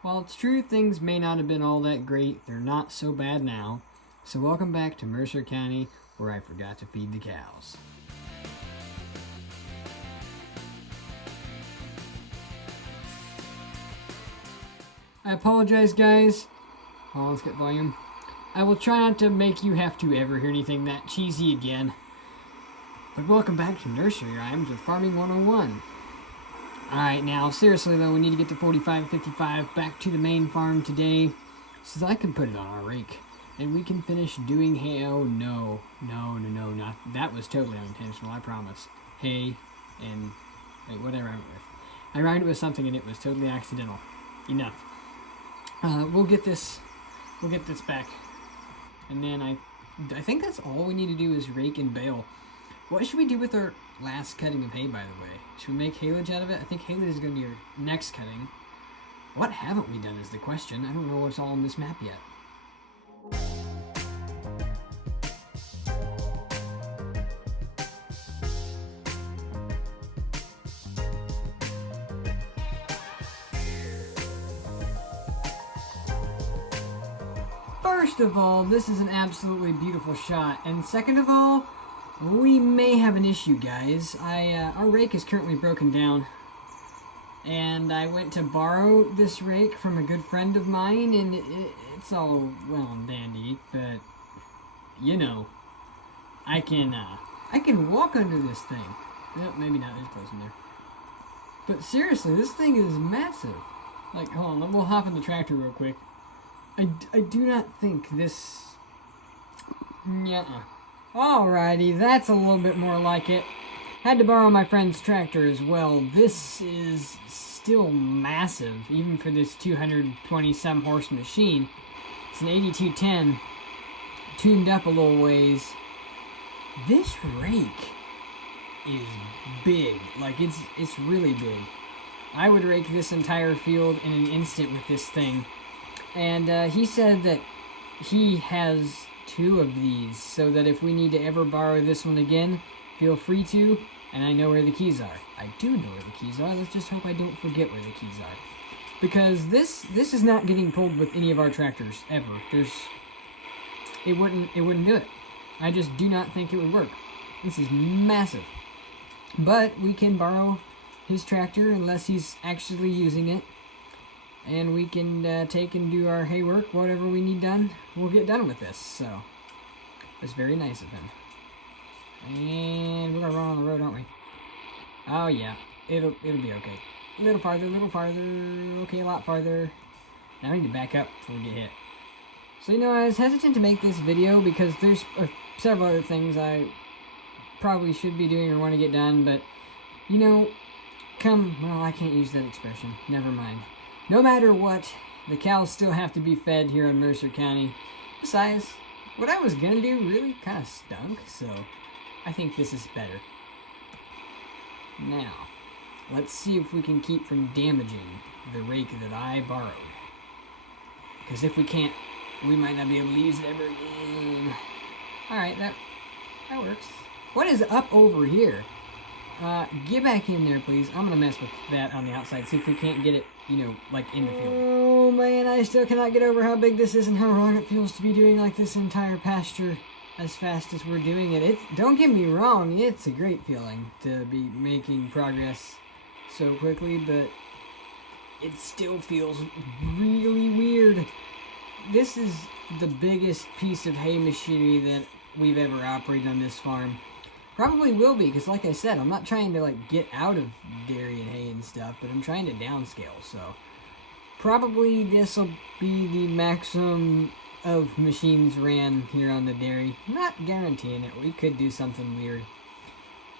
While it's true things may not have been all that great, they're not so bad now. So welcome back to Mercer County, where I forgot to feed the cows. I apologize, guys. Oh, let's get volume. I will try not to make you have to ever hear anything that cheesy again. But welcome back to Nursery Rhymes with Farming 101. Alright, now, seriously though, we need to get to 45-55 back to the main farm today so that I can put it on our rake. And we can finish doing hay. Oh, no, not. That was totally unintentional, I promise. Hay and... Wait, what did I rhyme it with? I rhymed it with something and it was totally accidental. Enough. We'll get this back. And then I think that's all we need to do is rake and bale. What should we do with our last cutting of hay, by the way? Should we make haylage out of it? I think haylage is going to be our next cutting. What haven't we done is the question. I don't know what's all on this map yet. First of all, this is an absolutely beautiful shot. And second of all, we may have an issue, guys. Our rake is currently broken down. And I went to borrow this rake from a good friend of mine, and it's all well and dandy, but, you know, I can walk under this thing. Nope, maybe not, there's close in there. But seriously, this thing is massive. Like, hold on, we'll hop in the tractor real quick. I do not think this... Nuh-uh. Alrighty, that's a little bit more like it. Had to borrow my friend's tractor as well. This is still massive, even for this 220-some horse machine. It's an 8210, tuned up a little ways. This rake is big. Like, it's really big. I would rake this entire field in an instant with this thing. And he said that he has 2 of these, so that if we need to ever borrow this one again, feel free to, and I know where the keys are. I do know where the keys are, let's just hope I don't forget where the keys are. Because this is not getting pulled with any of our tractors, ever. It wouldn't do it. I just do not think it would work. This is massive. But we can borrow his tractor unless he's actually using it. And we can take and do our hay work, whatever we need done, we'll get done with this, so it's very nice of him. And we're gonna run on the road, aren't we? Oh yeah, it'll be okay. A little farther, okay, a lot farther. Now we need to back up before we get hit. So, you know, I was hesitant to make this video because there's several other things I probably should be doing or want to get done, but, you know, well, I can't use that expression, never mind. No matter what, the cows still have to be fed here in Mercer County. Besides, what I was gonna do really kind of stunk, so I think this is better. Now, let's see if we can keep from damaging the rake that I borrowed. Because if we can't, we might not be able to use it ever again. Alright, that works. What is up over here? Get back in there, please. I'm gonna mess with that on the outside, see if we can't get it, you know, like in the field. Oh man, I still cannot get over how big this is and how wrong it feels to be doing like this entire pasture as fast as we're doing it. Don't get me wrong, it's a great feeling to be making progress so quickly, but it still feels really weird. This is the biggest piece of hay machinery that we've ever operated on this farm. Probably will be, because like I said, I'm not trying to like get out of dairy and hay and stuff, but I'm trying to downscale, so probably this will be the maximum of machines ran here on the dairy. I'm not guaranteeing it, we could do something weird.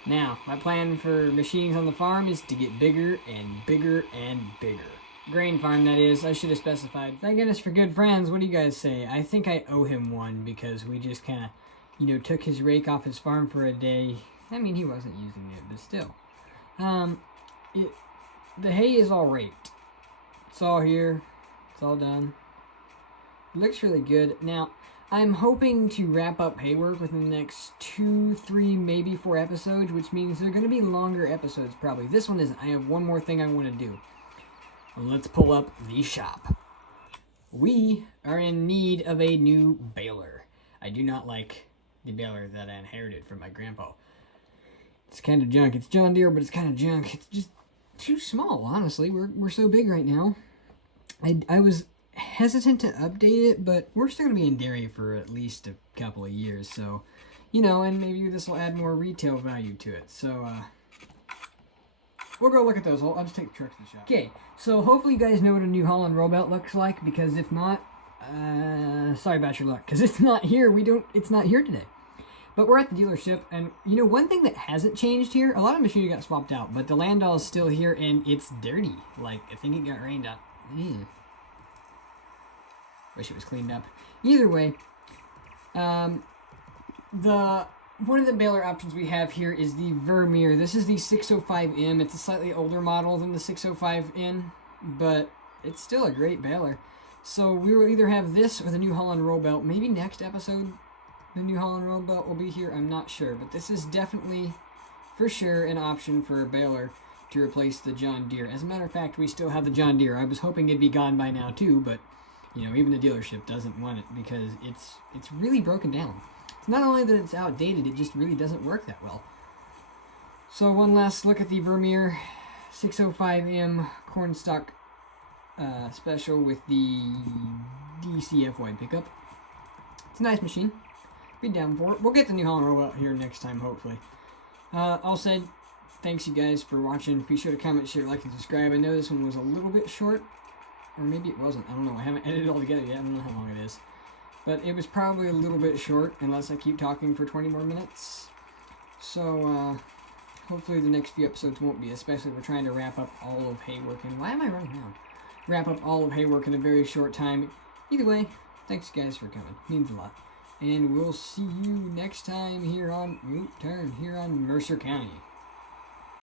Now, my plan for machines on the farm is to get bigger and bigger and bigger. Grain farm, that is. I should have specified. Thank goodness for good friends. What do you guys say? I think I owe him one because we just kind of, you know, took his rake off his farm for a day. I mean, he wasn't using it, but still. The hay is all raked. It's all here. It's all done. It looks really good. Now, I'm hoping to wrap up hay work within the next 2, 3, maybe 4 episodes, which means they're going to be longer episodes probably. This one isn't. I have one more thing I want to do. let's pull up the shop. We are in need of a new baler. I do not like the baler that I inherited from my grandpa. It's kind of junk. It's John Deere, but it's kind of junk. It's just too small, honestly. We're so big right now. I was hesitant to update it, but we're still going to be in dairy for at least a couple of years, so, you know, and maybe this will add more retail value to it. So, we'll go look at those. I'll just take the truck to the shop. Okay, so hopefully you guys know what a New Holland roll belt looks like, because if not, sorry about your luck, because it's not here. It's not here today. But we're at the dealership, and you know, one thing that hasn't changed here, a lot of machinery got swapped out, but the Landau is still here, and it's dirty. Like, I think it got rained on. Wish it was cleaned up. Either way, one of the baler options we have here is the Vermeer. This is the 605M. It's a slightly older model than the 605N, but it's still a great baler. So we will either have this or the New Holland roll belt. Maybe next episode the New Holland roll belt will be here. I'm not sure, but this is definitely, for sure, an option for a baler to replace the John Deere. As a matter of fact, we still have the John Deere. I was hoping it'd be gone by now too, but you know, even the dealership doesn't want it because it's really broken down. It's not only that it's outdated, it just really doesn't work that well. So one last look at the Vermeer 605M cornstalk special with the DCF wide pickup. It's a nice machine. Be down for it. We'll get the New Holland roll out here next time, hopefully. All said, thanks you guys for watching. Be sure to comment, share, like, and subscribe. I know this one was a little bit short, or maybe it wasn't. I don't know. I haven't edited it all together yet. I don't know how long it is. But it was probably a little bit short, unless I keep talking for 20 more minutes. So, hopefully the next few episodes won't be, especially if we're trying to wrap up all of hay work. And why am I running around? Wrap up all of hay work in a very short time. Either way, thanks guys for coming. Means a lot. And we'll see you next time here on Mercer County.